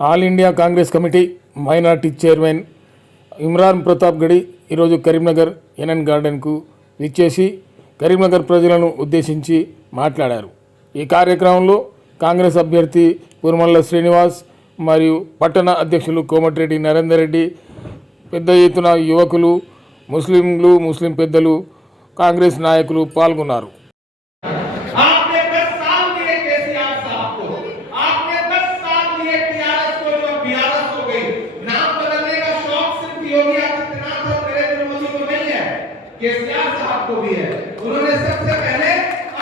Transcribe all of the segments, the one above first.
All India Congress committee minority chairman Imran Pratap గడి ఈరోజు Karimnagar NN గార్డెన్కు విచ్చేసి కరీంనగర్ ప్రజలను ఉద్దేశించి మాట్లాడారు. ఈ కార్యక్రమంలో కాంగ్రెస్ అభ్యర్థి పురుమల్ల శ్రీనివాస్ మరియు పట్టణ అధ్యక్షులు కోమటిరెడ్డి నరేందర్ రెడ్డి, పెద్ద ఎత్తున యువకులు, ముస్లిం పెద్దలు, కాంగ్రెస్ నాయకులు పాల్గొన్నారు. केसीआर साहब को भी है। उन्होंने सबसे पहले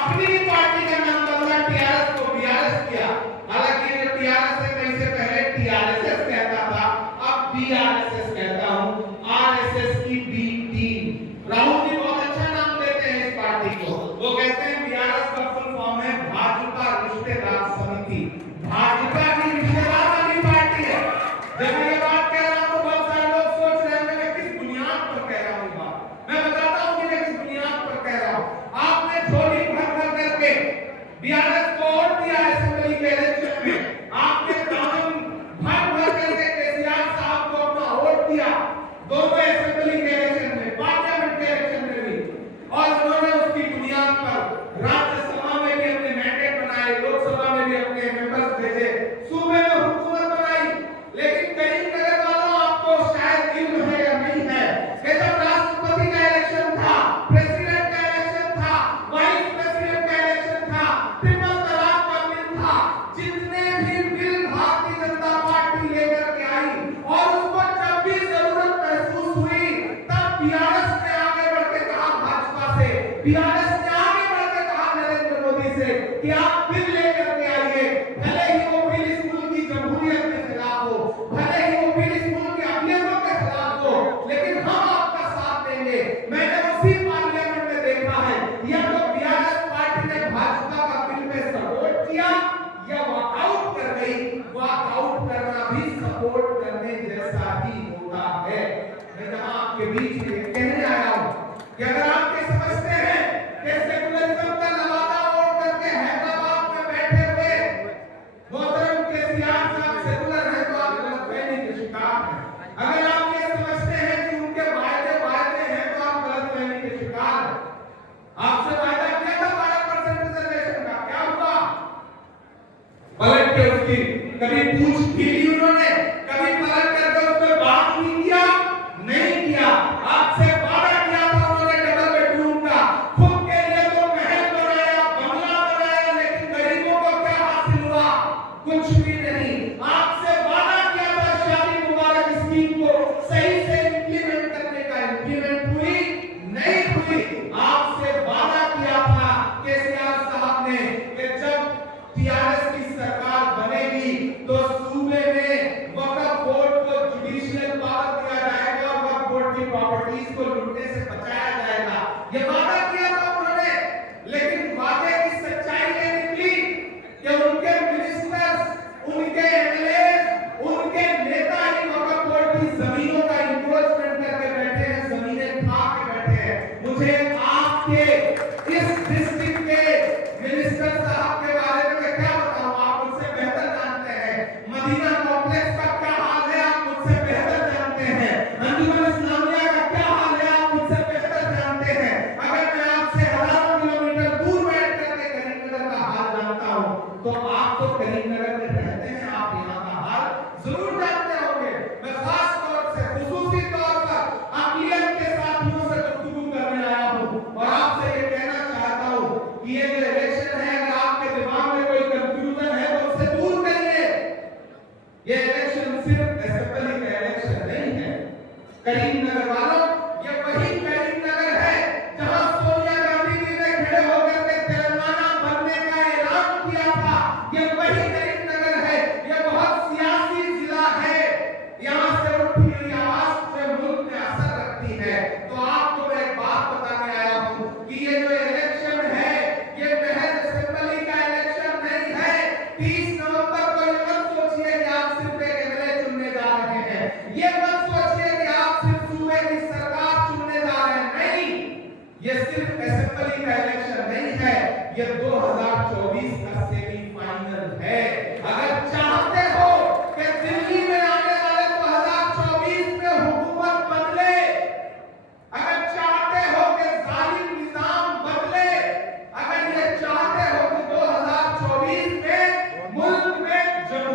अपनी ही पार्टी का नाम बदला टीआरएस को बीआरएस किया। हालांकि ये टीआरएस से कहीं से पहले टीआरएसएस कहता था, अब बीआरएसएस कहता हूं। आरएसएस की बी टीम। राहुल जी बहुत अच्छा नाम देते हैं इस पार्टी को। वो कहते हैं बीआरएस का फुल फॉर्म है भाजपा रिश्तेदार समिति। भाजपा की रिश्तेदार वाली पार्टी है। जब ये बात कह रहा हूं तो बहुत सारे लोग सोच रहे हैं मैं किस बुनियाद पर कह रहा हूं बात। मैं बताता हूं कि मैं किस बुनियाद पर कह रहा हूं। आपने झोली भर भर करके बीआरएस को वोट दिया असेंबली के इलेक्शन में। आपने कानून भर भर करके केसीआर साहब को अपना वोट दिया दोनों असेंबली के इलेक्शन में, पार्लियामेंट के इलेक्शन में भी। और उन्होंने उसकी बुनियाद पर राज्यसभा में भी अपने मैंडेट बनाए, लोकसभा में भी अपने मेंबर्स भेजे, सूबे में हुकूमत बनाई। लेकिन करीमनगर वालों आपको शायद इल्म है या नहीं है कि जब राष्ट्रपति का इलेक्शन था, प्रेसिडेंट का इलेक्शन था, वाइस प्रेसिडेंट का इलेक्शन था, ट्रिपल तलाक का बिल था, जितने भी बिल भारतीय जनता पार्टी लेकर के आई और उसको जब भी जरूरत महसूस हुई तब बीआरएस ने आगे बढ़ के कहा भाजपा से, बीआरएस ने आगे बढ़ के कहा नरेंद्र मोदी से कि आप बिल लेकर के आइए। भले ही वो बिल इस मुल्क की जमहूरियत के खिलाफ हो, भले ही वो बिल इस मुल्क के अहमियतों के खिलाफ हो, लेकिन हम आपका साथ देंगे। मैंने उसी पार्लियामेंट में देखा है या तो बीआरएस पार्टी ने भाजपा का बिल में सपोर्ट किया या वॉकआउट कर गई। वॉकआउट करना भी सपोर्ट करने जैसा ही होता है। मैं जहां आपके बीच में कहने आया हूं कि अगर आप ये समझते हैं कि सेकुलरिज्म का लवादा ओढ़ करके हैदराबाद में बैठे हुए मोहतरम केसीआर साहब सेकुलर है तो आप गलतफहमी के शिकार हैं। अगर आप ये समझते हैं कि उनके वायदे हैं तो आप गलतफहमी के शिकार हैं। आपसे वायदा किया था 12% रिजर्वेशन का, क्या हुआ? पलट के उसकी कभी पूछ भी ली उन्होंने, कभी पलट करके उस पर बात भी किया, नहीं किया। आपसे वादा किया था उन्होंने डबल बेडरूम का, खुद के लिए तो महल बनाया, बंगला बनाया, लेकिन गरीबों को क्या हासिल हुआ? कुछ भी नहीं। आपसे वादा किया था शादी मुबारक स्कीम को सही से इंप्लीमेंट करने का, इंप्लीमेंट हुई नहीं हुई। आपसे वादा किया था केसीआर साहब ने कि जब टीआरएस की सरकार बनेगी तो सूबे में वक्फ बोर्ड को जुडिशियल पावर दिया जाएगा और वक्फ बोर्ड की प्रॉपर्टीज को लूटने से बचाया जाएगा। ये वादा किया था उन्होंने, लेकिन वादे की सच्चाई ये निकली कि उनके मिनिस्टर्स, उनके एमएलए, उनके नेता ही वक्फ बोर्ड की जमीनों का इंक्रोचमेंट करके बैठे हैं, जमीनें खा के बैठे हैं। मुझे आपके इस डिस्ट्रिक्ट के मिनिस्टर साहब के बारे में मैं क्या बताऊं, आप मुझसे बेहतर जानते हैं। मदीना कॉम्प्लेक्स का क्या हाल है आप मुझसे बेहतर जानते हैं। अंजुमन इस्लामिया का क्या हाल है आप मुझसे बेहतर जानते हैं। अगर मैं आपसे हजारों किलोमीटर दूर बैठ करके करीमनगर का हाल जानता हूं तो आप तो करीमनगर में रहते हैं, आप यहाँ का हाल जरूर जानते होंगे। मैं खास तौर से, खुसूसी तौर पर अक़लियत के साथियों से गुफ्तगू करने आया हूं और आपसे ये कहना चाहता हूं कि ये जो इलेक्शन है, अगर आपके दिमाग में कोई कंफ्यूजन है तो उसे दूर करिए। ये इलेक्शन सिर्फ असेंबली का इलेक्शन नहीं है। करीमनगर वालों, ये वही करीमनगर है जहां सोनिया गांधी जी ने खड़े होकर के तेलंगाना बनने का ऐलान किया था। ये वही करीमनगर है। ये बहुत सियासी जिला है। यहां से उठी हुई आवाज पूरे मुल्क में असर रखती है। तो आपको मैं एक बात बताने आया हूं कि ये जो इलेक्शन है ये महज असेंबली का इलेक्शन नहीं है। 30 नवंबर को ये मत सोचिए कि आप सिर्फ एक एमएलए चुनने जा रहे हैं। ये मत सोचिए कि आप सिर्फ सूबे की सरकार चुनने जा रहे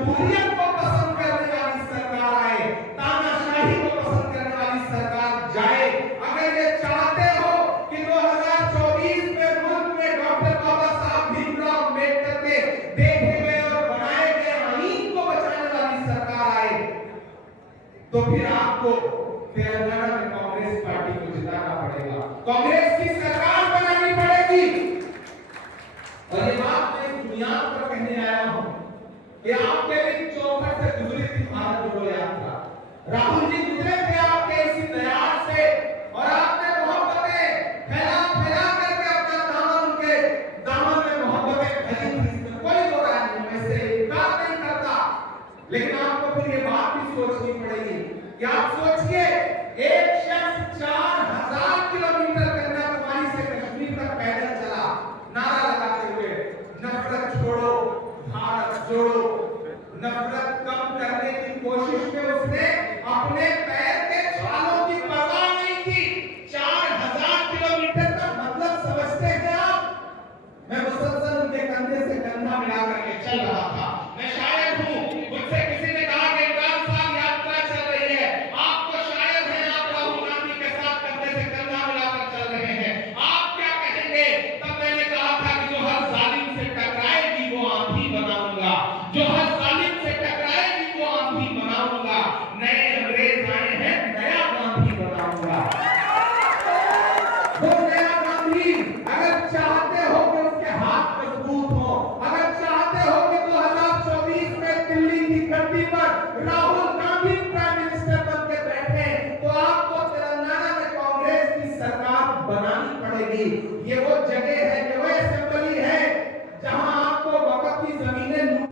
जमहूरियत को पसंद करने वाली सरकार आए, तानाशाही को पसंद करने वाली सरकार जाए। अगर ये चाहते हो कि 2024 में मुल्क में डॉक्टर बाबा साहब भीमराव अम्बेडकर के देखे गए और बनाए गए आईन को बचाने वाली सरकार आए, तो फिर आपको तेलंगाना में कांग्रेस पार्टी को जिताना पड़ेगा, कांग्रेस की सरकार बनानी पड़ेगी। और ये बात मैं बुनियाद पर कहने आया हूं कि आपके दिन 64 से गुजरी थी भारत जोड़ो यात्रा, राहुल जी गुजरे थे आपके इसी दयाल से, और आपने मोहब्बतें फैला फैला करके अपना दामन उनके दामन में मोहब्बतें भरी थी, इसमें कोई दो राय नहीं, मैं इसे इनकार नहीं करता। लेकिन आपको फिर ये बात भी सोचनी पड़ेगी कि आप सोचिए, एक शख्स 4000 किलोमीटर कन्याकुमारी से कश्मीर तक पैदल चला, नारा लगाते हुए नफरत छोड़ो भारत जोड़ो। नफरत कम करने की कोशिश में उसने अपने पैर के छालों की परवाह नहीं की। 4000 किलोमीटर का मतलब समझते हैं आप? मैं मुसलसल उनके कंधे से कंधा मिला करके चल रहा था, मैं शायद हूं, मुझसे किसी ने कहा कि 4 साल यात्रा चल रही है, आप तो शायद हैं, आप राहुल गांधी के साथ कंधे से कंधा मिलाकर चल रहे हैं, आप क्या कहेंगे? तब मैंने कहा था कि जो हर जालिम से टकराएगी वो आंधी बनाऊंगा, जो हर जालिम से टकराएगी वो आंधी बनाऊंगा। नए अंग्रेज आए हैं, नया गांधी बनाऊंगा। वो नया गांधी, अगर चाहते हो कि उसके हाथ मजबूत हो, अगर चाहते हो कि 2024 में दिल्ली की गद्दी पर राहुल गांधी प्राइम मिनिस्टर बन के बैठे, तो आपको तेलंगाना में कांग्रेस की सरकार बनानी पड़ेगी। ये वो जगह